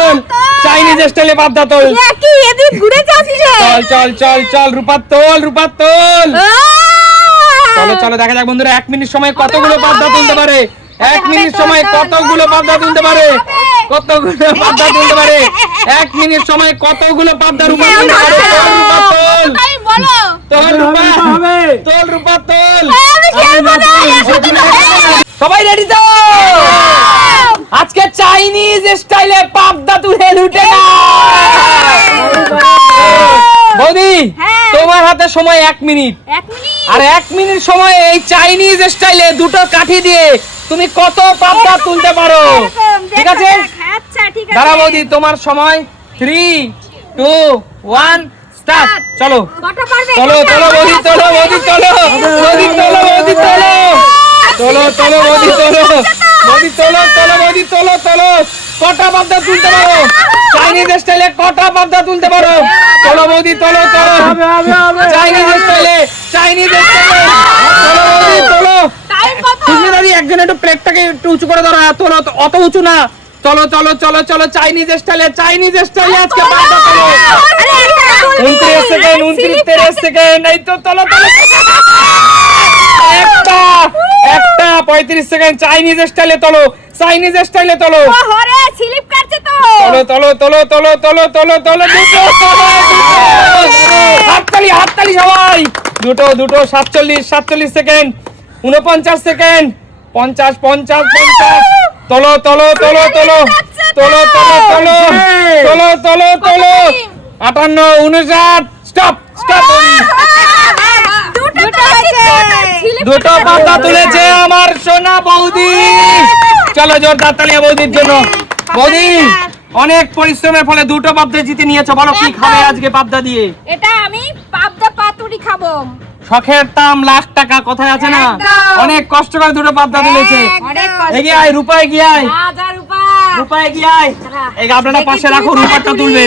তোল চাইনিজ স্টাইলে পাবদা তোল কি এদিক ঘুরে যাচ্ছে চল চল চল চল রূপা তোল চলো চলো দেখা যাক বন্ধুরা 1 মিনিট সময় কতগুলো পাবদা তুলতে পারে 1 মিনিট সময় কতগুলো পাবদা তুলতে পারে 1 মিনিট সময় কতগুলো পাবদা রূপা তুলতে পারে রূপা তোল বলো তোল রূপা তোল সবাই রেডি তো আজকে চাইনিজ স্টাইলে পাবদা তুলে লুটে না বৌদি তোমার হাতে সময় 1 মিনিট আর 1 মিনিট সময় এই চাইনিজ স্টাইলে দুটো কাঠি দিয়ে তুমি কত পাবদা তুলতে পারো ঠিক আছে আচ্ছা ঠিক আছে দাঁড়া বৌদি তোমার সময় 3 2 1 স্টার্ট চলো কটা পারবে চলো চলো বৌদি তোলো বৌদি তোলো বৌদি তোলো বৌদি তোলো তোলো তোলো বৌদি তোলো বৌদি তোলো তোলো বৌদি তোলো তোলো কটা পাবদা তুলতে পারো চাইনিজ স্টাইলে কটা পাবদা তুলতে পারো তোলো বৌদি তোলো তোলো চাইনিজ স্টাইলে তোলো বৌদি তোলো টাইম কত তুমি দাদি একজন একটু প্লেটটাকে একটু উঁচু করে ধরো তোলো অত উঁচু না চলো চলো চলো চলো চাইনিজ স্টাইলে আজকে পাবদা তোলো 29 সেকেন্ড 30 সেকেন্ড এই তো তোলো তোলো একটা 35 সেকেন্ড চাইনিজ স্টাইলে তোলো ওরে স্লিপ কাটছে তো তোলো হাততালি সবাই দুটো 47 সেকেন্ড 49 সেকেন্ড 50 তোলো 58 59 স্টপ দুটো পাবদা তুলেছে আমার সোনা বৌদি চলো জোরদার তালিয়া বৌদির জন্য বৌদি অনেক পরিশ্রমের ফলে দুটো পাবদা জিতে নিয়েছো বলো কি খাবে আজকে পাবদা দিয়ে এটা আমি পাবদা পাতুরি খাবো শখের দাম লাখ টাকা কোথায় আছে না অনেক কষ্ট করে দুটো পাবদা তুলেছে এগিয়ে আয় রূপায় গিয়ে আয় রূপায় গিয়ে আয় এই গাবলাটা পাশে রাখো রূপাটা তুলবে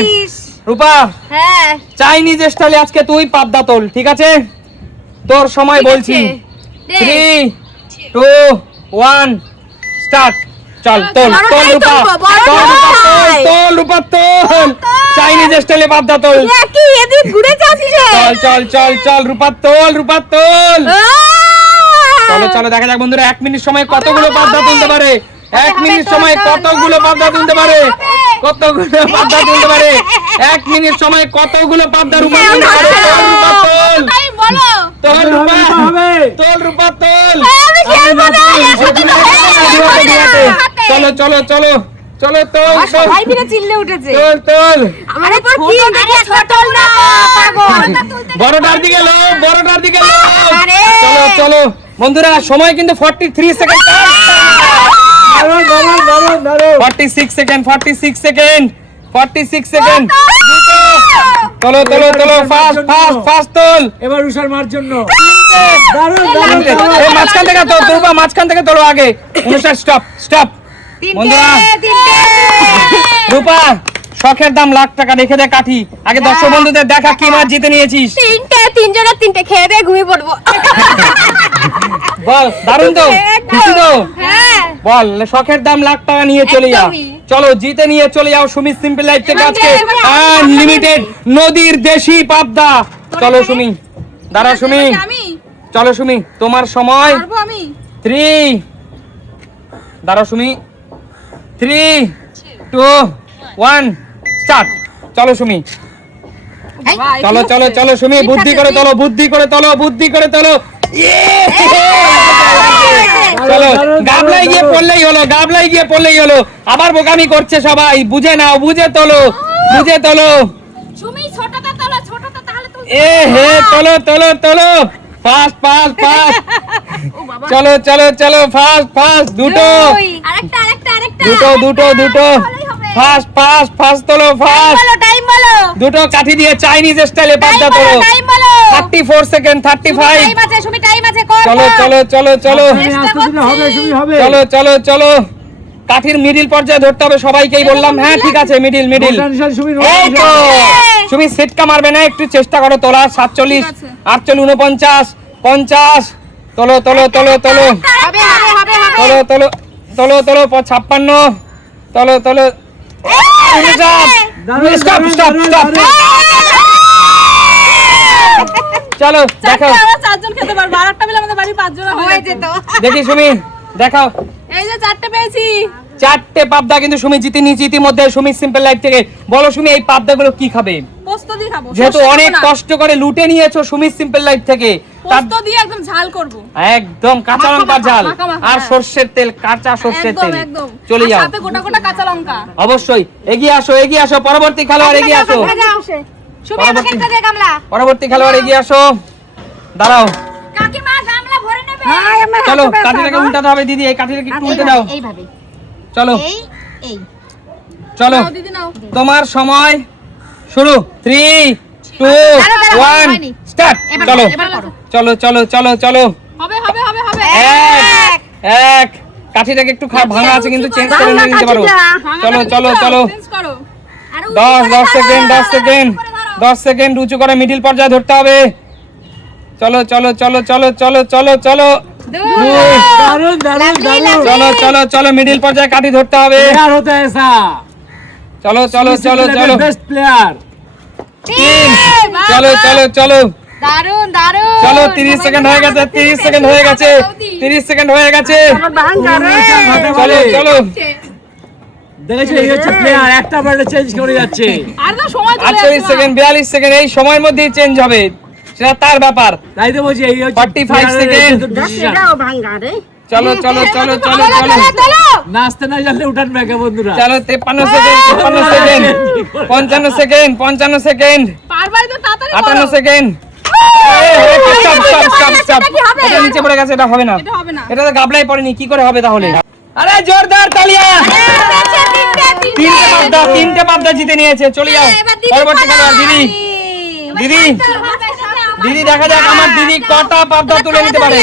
রূপা হ্যাঁ চাইনিজ স্টাইলে আজকে তুই পাবদা তোল ঠিক আছে তোর সময় বলছি 3 2 1 স্টার্ট চল তোল রূপা তোল চাইনিজ স্টাইলে পাবদা তোল কি এদিক ঘুরে যাচ্ছে চল রূপা তোল চলো দেখা যাক বন্ধুরা 1 মিনিট সময় কতগুলো পাবদা তুলতে পারে 1 মিনিট সময় কতগুলো পাবদা তুলতে পারে 1 মিনিট সময় কতগুলো পাবদা রূপা তুলতে পারে রূপা তোল বলো তোল রূপা তোল চলো চলো সবাই মিলে চিল্লে উঠেছে তোল আরে তোর কি ছোট না পাগল বড়টার দিকে চলো বন্ধুরা সময় কিন্তু 43 সেকেন্ড 46 সেকেন্ড 46 সেকেন্ড তোলো ফাস্ট তোল এবার উষার মার জন্য মাঝখান থেকে তোলো আগে স্টপ বন্ধুরা রূপা শখের দাম লাখ টাকা রেখে দে কাঠি আগে দর্শক বন্ধুদের দেখা কি মাছ জিতে নিয়েছিস তিনজনের খেয়ে দিয়ে ঘুমিয়ে পড়বো বল দারুণ তো খুশি তো বল শখের দাম লাখ টাকা নিয়ে চলে যাও চলো জিতে নিয়ে চলে যাও সুমি সিম্পল লাইফ থেকে আজকে আনলিমিটেড নদীর দেশি পাবদা চলো সুমি দাঁড়া সুমি চলো সুমি তোমার সময় 3 দাঁড়া সুমি 3 2 1 স্টার্ট চলো সুমি চলো সুমি বুদ্ধি করে তোলো চলো গাবলাই গিয়ে পড়লেই হলো আবার বোকামি করছে সবাই বুঝে নাও বুঝে তোলো সুমি ছোটটা তোলো তাহলে তুলতে তোলো ফাস্ট চলো ফাস্ট দুটো ফাস্ট তোলো টাইম বলো দুটো কাঠি দিয়ে চাইনিজ স্টাইলে পাবদা তোলো 34 সেকেন্ড 35 টাইম আছে সুমি টাইম আছে চলো কাঠির মিডিল পর্যায়ে ধরতে হবে সবাইকেই বললাম হ্যাঁ ঠিক আছে মিডিল তুমি সেটকা মারবে না একটু চেষ্টা করো তোলার 47 48 49 তোলো 56 তোলো স্টপ স্টপ স্টপ। চলো দেখাও, আমরা চারজন খেতে পারবো, আরেকটা মিলে আমাদের বাড়ি পাঁচজন হয়ে যেত। দেখি সুমি দেখাও। এই যে চারটে পেয়েছি। চারটে পাবদা কিন্তু সুমি জিতে নিয়েছে ইতিমধ্যে সুমি সিম্পল লাইফ থেকে। বলো সুমি এই পাবদাগুলো কি খাবে? পোস্ত দিয়ে খাবো, যেহেতু সর্ষে অনেক দেবো না। কষ্ট করে লুটে নিয়েছো সুমি সিম্পল লাইফ থেকে, পোস্ত দিয়ে একদম ঝাল করব। একদম কাঁচা মাখা লঙ্কার মাখা, ঝাল মাখা মাখা, আর হ্যাঁ। সর্ষের তেল, কাঁচা সর্ষের একদম তেল। একদম। চলে আর যাও, সাথে গোটা গোটা কাঁচা লঙ্কা। অবশ্যই এগিয়ে আসো, এগিয়ে আসো, পরবর্তী খেলোয়াড় এগিয়ে আসো, সুমি আমাকে একটা দে গামলা। পরবর্তী খেলোয়াড় এগিয়ে আসো। দাঁড়াও, কাকিমা গামলা ভরে নেবে। চলো কাঠিটাকে উল্টাতে হবে দিদি, এই কাঠিটাকে একটু উল্টে দাও। এইভাবে। চলো এই চলো, নাও দিদি নাও। তোমার সময় শুরু। 3 2 1 হয়নি। স্টার্ট। চলো এবার করো। চলো চলো চলো চলো। হবে হবে হবে হবে। এক এক কাঠিটাকে একটু ভাঙা আছে কিন্তু চেঞ্জ করে নিয়ে নিতে পারো। চলো চলো চলো, চেঞ্জ করো। 10 সেকেন্ড 10 সেকেন্ড 10 সেকেন্ড উঁচু করে মিডিল পর্যায়ে ধরতে হবে। চলো চলো চলো চলো চলো চলো চলো, दारुण दारुण दारुण চলো চলো চলো মিডিল পর্যায়ে কাঠি ধরতে হবে। प्लेयर होता है ऐसा। চলো চলো চলো চলো, बेस्ट प्लेयर। 3 চলো চলো চলো দারুন দারুন। চলো, 30 সেকেন্ড হয়ে গেছে, 30 সেকেন্ড হয়ে গেছে, 30 সেকেন্ড হয়ে গেছে। চলো চলো, দেখেছো এই হচ্ছে প্লেয়ার, একটা বলে চেঞ্জ করে যাচ্ছে। আর তো সময় চলে 48 সেকেন্ড 42 সেকেন্ড, এই সময়ের মধ্যেই চেঞ্জ হবে, সেটা তার ব্যাপার। তাই তো বলছি এই হচ্ছে 45 সেকেন্ড। চলো চলো চলো চলো চলো, নাচতে না জানলে উঠান ব্যাকে বন্ধুরা। চলো 53 সেকেন্ড 53 সেকেন্ড 55 সেকেন্ড 55 সেকেন্ড পারবাই তো তাড়াতাড়ি 58 second. Stop stop stop stop, এটা নিচে পড়ে গেছে, এটা হবে না, এটা হবে না। এটা তো গাবলাই পড়েনি, কি করে হবে তাহলে? আরে জোরদার তালিয়া, তিনটে পাবদা জিতে নিয়েছে। চলে যাও পরবর্তী খেলোয়াড় দিদি। দিদি দিদি দেখা যাক আমার দিদি কটা পাবদা তুলে নিতে পারে।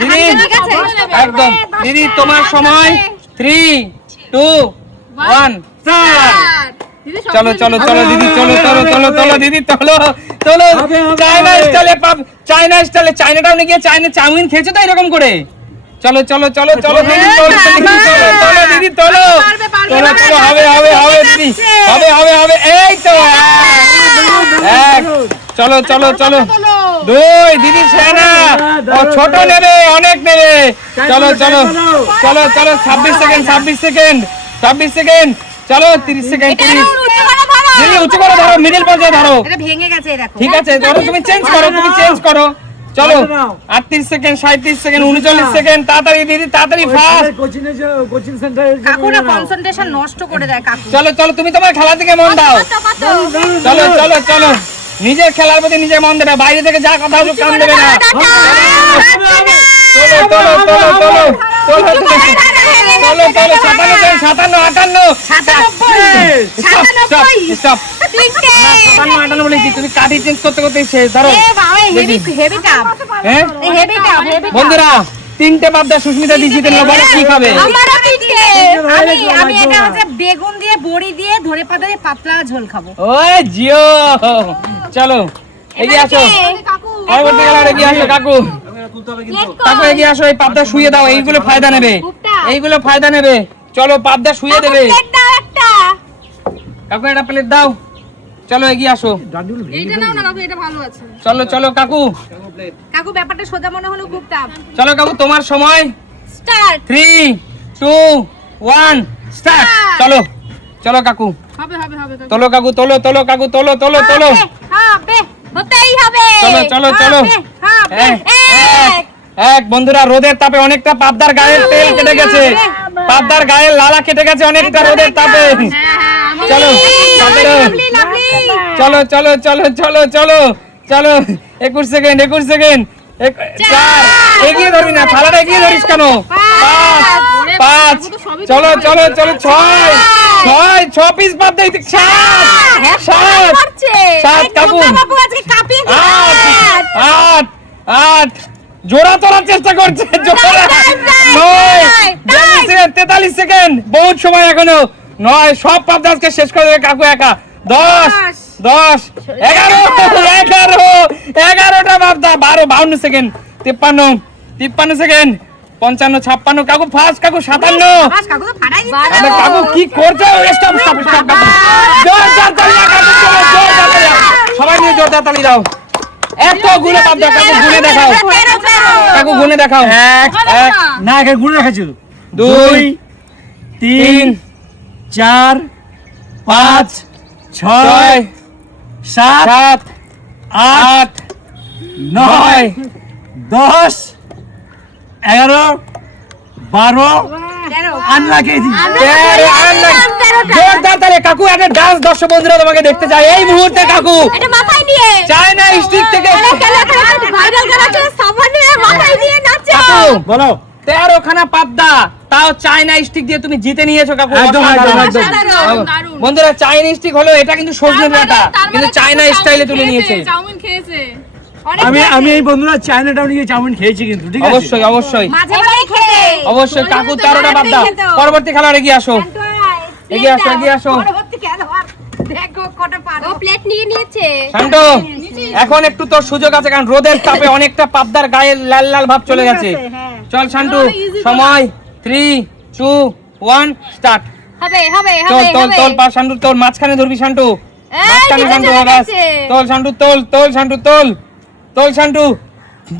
দিদি একদম, দিদি তোমার সময় 3 2 1 চলো চলো চলো দিদি, চলো চলো চলো চলো দিদি, চলো চলো। চায়না স্টাইলে চায়না স্টাইলে, চায়নাটাও নিয়ে গিয়ে চায়না চাউমিন খেয়েছো তো এরকম করে। চলো চলো চলো চলো দিদি, চলো চলো চলো দিদি, চলো চলো চলো, হবে হবে হবে দিদি, হবে হবে হবে, এই তো এক। চলো চলো চলো, 2 দিদি সেনা, ও ছোট নেবে, অনেক নেবে। চলো চলো চলো চলো, 26 সেকেন্ড 26 সেকেন্ড 26 সেকেন্ড, চলো 30 সেকেন্ড 30। দিদি উঁচু করে ধরো, মিডল পর্যায়ে ধরো। এটা ভেঙে গেছে দেখো। ঠিক আছে ধরো, তুমি চেঞ্জ করো, তুমি চেঞ্জ করো। চলো 38 সেকেন্ড 37 সেকেন্ড 39 সেকেন্ড, তাড়াতাড়ি দিদি তাড়াতাড়ি, ফাস্ট। কোচিং সেন্টারে কাকুরা কনসেন্ট্রেশন নষ্ট করে দেয় কাকু। চলো চলো, তুমি তোমার খেলা দিকে মন দাও। চলো চলো চলো, নিজের খেলার প্রতি নিজে মন দেবে, বাইরে থেকে যা কথা বলুক কান দেবে না। চলো চলো চলো চলো চলো চলো চলো, 57 57 58 স্টপ। 57 বলেছি, তুমি কাঠি চেঞ্জ করতে করতে শেষ। ধরো হেভি কাপ। হ্যাঁ হেভি কাপ হেভি কাপ। বন্ধুরা, তিনটে পাবদা সুস্মিতা দি জিতে নিল, বলো কি খাবে? আমারও তিনটে। আমি এটা হচ্ছে বেগুন দিয়ে বড়ি দিয়ে ধরে পাতা দিয়ে পাতলা ঝোল খাবো। ওই জিও, চলো এগিয়ে আসো, পরবর্তী খেলোয়াড় এগিয়ে আসো। কাকু কাকু এগিয়ে আসো, এই পাবদা শুয়ে দাও, এইগুলো ফায়দা নেবে, এইগুলো ফায়দা নেবে। চলো পাবদা শুয়ে দেবে। কাকু একটা প্লেট দাও, চলো এগিয়ে আসো। এইটা নাও না কাকু, এটা ভালো আছে। চলো চলো কাকু, কাকু ব্যাপারটা সোজা মনে হলো খুব টাফ। চলো কাকু তোমার সময় স্টার্ট। 3 2 1 স্টার্ট। চলো চলো কাকু, হবে হবে হবে কাকু। তোলো কাকু, তোলো তোলো কাকু, তোলো তোলো তোলো। হবে হতেই হবে। চলো চলো চলো, হবে এক এক। বন্ধুরা, রোদের তাপে অনেকটা পাবদার গায়ের তেল কেটে গেছে, পাবদার গায়ের লালা কেটে গেছে অনেকটা রোদের তাপে। চলো 17, চলো চলো চলো চলো চলো চলো, 21 সেকেন্ড 21 সেকেন্ড 4। এগিয়ে ধরবি না, থালাটা এগিয়ে ধরিস কেন? 5 চলো চলো চলো, 6 পিস বাদ দেই, 7 কাকু, 8 জোড়া তোলার চেষ্টা করছে, জোড়া 9 43 সেকেন্ড, বহুত সময় এখনো। 9 সব পাবদা আজকে শেষ করে দেবে কাকু একা। 10 11টা পাবদা, 52 সেকেন্ড 53 সেকেন্ড 55 56 কাকু ফার্স্ট কাকু 57 আজ কাকু তো ফাটাই দিচ্ছে আরে কাকু কি করছো স্টপ স্টপ স্টপ কাকু জোরদার তালি দাও কাকু চলো জোরদার তালি দাও সবাই নিয়ে জোরদার তালি দাও এত গুণে পাবদা কাকু গুণে দেখাও কাকু গুণে দেখাও এক না এখানে গুণ রাখাছো 2 3 4 5 6 6 7 7 8 9 10 11 12 আনলাকি জোরদার তালি কাকু একটা ডান্স দর্শক বন্ধুরা তোমাকে দেখতে চাই এই মুহূর্তে কাকু এটা মাথায় নিয়ে চায়না স্টিক থেকে ভাইরাল করাচ্ছে সাবান নিয়ে মাথায় নিয়ে নাচো কাকু বলো 13 খানা পাবদা তাও চায়না স্টিক দিয়ে তুমি জিতে নিয়েছো কাকু একদম, অসাধারণ। একদম, একদম। বন্ধুরা চাইনা স্টিক হলো এটা কিন্তু সজনে ডাঁটা কিন্তু চায়না স্টাইলে তুলে নিয়েছে চাউমিন খেয়েছে আমি এই বন্ধুরা চায়না টাউনে গিয়ে চাউমিন খেয়েছি কিন্তু ঠিক আছে অবশ্যই অবশ্যই মাঝে মাঝে খেতে অবশ্যই কাকু 13টা পাবদা পরবর্তী খেলার এগিয়ে আসো এগিয়ে আসো এগিয়ে আসো পরবর্তী খেলা দেখো কটা পারো ও প্লেট নিয়ে নিয়েছে শান্ত এখন একটু তোর সুযোগ আছে কারণ রোদের তাপে অনেকটা পাবদার গায়ে লাল লাল ভাব চলে গেছে চল শান্তু সময় 3 2 1 স্টার্ট হবে হবে চল হবে তোল হবে তোল পা শান্তু তোল মাঝখানে ধরবি শান্তু এই, মাঝখানে নিচে শান্তু চলে বাস গেছে। তোল শান্তু তোল তোল শান্তু তোল তোল শান্তু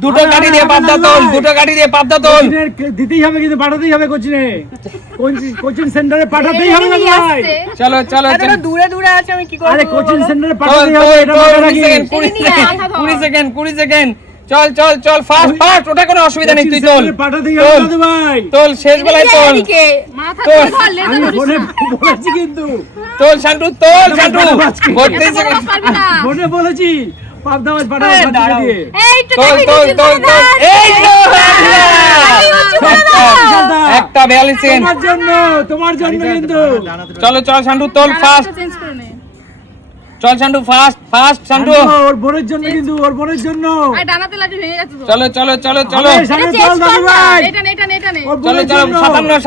দুটো কাঠি দিয়ে পাবদা তোল দুটো কাঠি দিয়ে পাবদা তোল কোচিনের দিতেই হবে কিন্তু পাঠাতেই হবে কোচিনে কোচিং সেন্টারে পাঠাতেই হবে না ভাই চলো চলো চলো দূরে দূরে আছে আমি কি আরে কোচিং সেন্টারে তোল পাঠাতেই হবে তোল এটা তোল মাথা 20 রাখি সেকেন্ড 20 সেকেন্ড চল চল চল ফাস্ট ফাস্ট ওটা কোনো অসুবিধা নেই তুই তোল পাঠাতেই হবে তোল দাদু ভাই তোল শেষ বেলায় তোল মাথা তোল ধরলে আমি ফোনে বলেছি কিন্তু তোল শান্তু তোল শান্তু 32 সেকেন্ড পারবি না ফোনে বলেছি পাবদা মাছ পাঠাবো পাঠিয়ে দিয়ে এই তো তোল তোল তোল তোল এই তো একটা 42 সেকেন্ড তোমার জন্য কিন্তু চলো চল শান্তু তোল ফাস্ট চেঞ্জ করে নে চল শান্তু ফাস্ট ফাস্ট শান্তু ওর বোনের জন্য কিন্তু ওর বোনের জন্য আর ডানাতে লাঠি ভেঙে যাচ্ছে তো চলো চলো চলো চলো আরে সামনে চল দাদু ভাই এটা নে এটা নে এটা নে ওর চলো বোনের চলো জন্য 57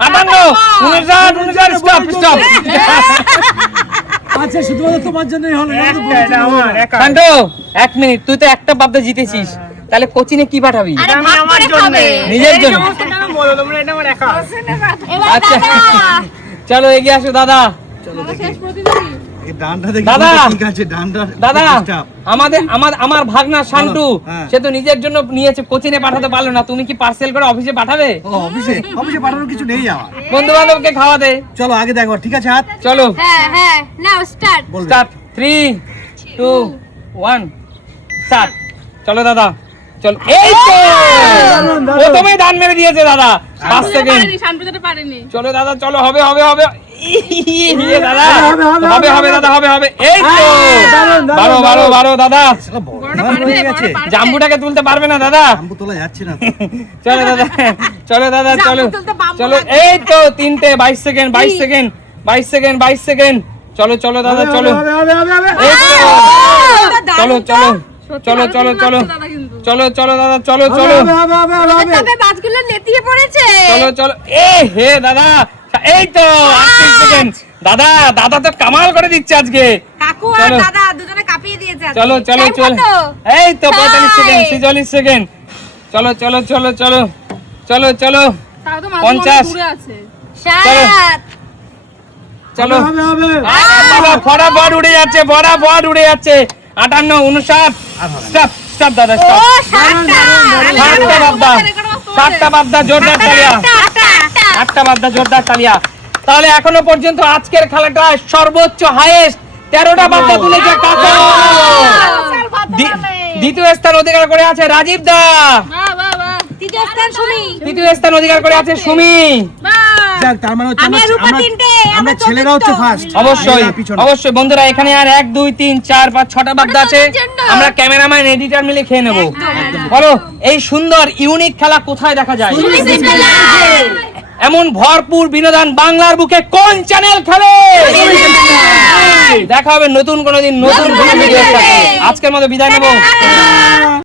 57 58 59 স্টপ স্টপ আচ্ছা শুধুমাত্র তোমার জন্যই হলো না তো বোনের জন্য হলো। শান্তু 1 মিনিট তুই তো একটা পাবদা জিতেছিস তাহলে কোচিনে কি পাঠাবি আরে আমার জন্য নিজের জন্য এবার আচ্ছা দাদা চলো এগিয়ে আসো দাদা শেষ প্রতিযোগী দাদা দাদা আমার ভাগনা শান্তু হ্যাঁ। সে তো নিজের জন্য নিয়েছে কোচিনে পাঠাতে পারলো না তুমি কি পার্সেল করে অফিসে পাঠাবে অফিসে পাঠানোর কিছু নেই আমার বন্ধু বান্ধবকে খাওয়াতে চলো আগে দেখো ঠিক আছে হাত চলো হ্যাঁ হ্যাঁ নাও স্টার্ট স্টার্ট 3 2 1 স্টার্ট চলো দাদা চল এই তো দারুণ, দারুণ। প্রথমেই দান মেরে দিয়েছে দাদা 5 সেকেন্ড শান্ত যেতে পারেনি চলো দাদা চলো হবে হবে হবে ইয়ে দাদা হবে, হবে, হবে হবে হবে, দাদা হবে হবে এই তো দারুণ, দারুণ, 12 12 12 দাদা বড়টা পারবে বড়টা পারবে জাম্বুটাকে তুলতে পারবে না দাদা আম্বু তোলা যাচ্ছে না চলো দাদা চলো দাদা চলো জাম্বু তুলতে বাম্বু চলো এই তো তিনটে 22 সেকেন্ড 22 সেকেন্ড 22 সেকেন্ড 22 সেকেন্ড চলো চলো দাদা চলো হবে হবে হবে হবে এই তো চলো চলো চলো চলো চলো দাদা কিন্তু চলো চলো দাদা চলো চলো হবে হবে হবে হবে হবে তবে মাছগুলো নেতিয়ে পড়েছে চলো চলো এ হে দাদা এই তো 38 সেকেন্ড দাদা দাদা তো কামাল করে দিচ্ছে আজকে কাকু আর চলো। দাদা দুজনে কাঁপিয়ে দিয়েছে আজকে। চলো চলো Time চলো কত? এই তো 45 সেকেন্ড Time। 46 সেকেন্ড চলো চলো চলো চলো চলো চলো তাও তো মাঝে 50 দূরে আছে 7 চলো হবে হবে বাবা ফটাফট উড়ে যাচ্ছে ফটাফট উড়ে যাচ্ছে 58 59 স্টপ স্টপ দাদা ও স্টপ 7টা 7টা বাবদা 7টা বাবদা জোরদার তালিয়া 8টা বাবদা জোরদার তালিয়া তাহলে এখনো পর্যন্ত আজকের খেলাটা সর্বোচ্চ হাইয়েস্ট 13টা বাবদা তুলেছে কাকু দ্বিতীয় স্থান অধিকার করে আছে রাজীব দা বাহ বাহ বাহ তৃতীয় স্থান শুনি তৃতীয় স্থান অধিকার করে আছে সুমি বাহ যাক তার মানে হচ্ছে আমি আর রূপা তিনটে, আমরা আমরা ছেলেরা হচ্ছে ফার্স্ট অবশ্যই অবশ্যই বন্ধুরা এখানে আর 1 2 3 4 5 6টা বাগদা আছে আমরা ক্যামেরাম্যান এডিটর মিলে খেয়ে নেব বলো এই সুন্দর ইউনিক খেলা কোথায় দেখা যায় এমন ভরপুর বিনোদন বাংলার বুকে কোন চ্যানেল খেলে দেখা হবে নতুন কোনো দিন নতুন কোনো ভিডিওর সাথে আজকের মতো বিদায় নেব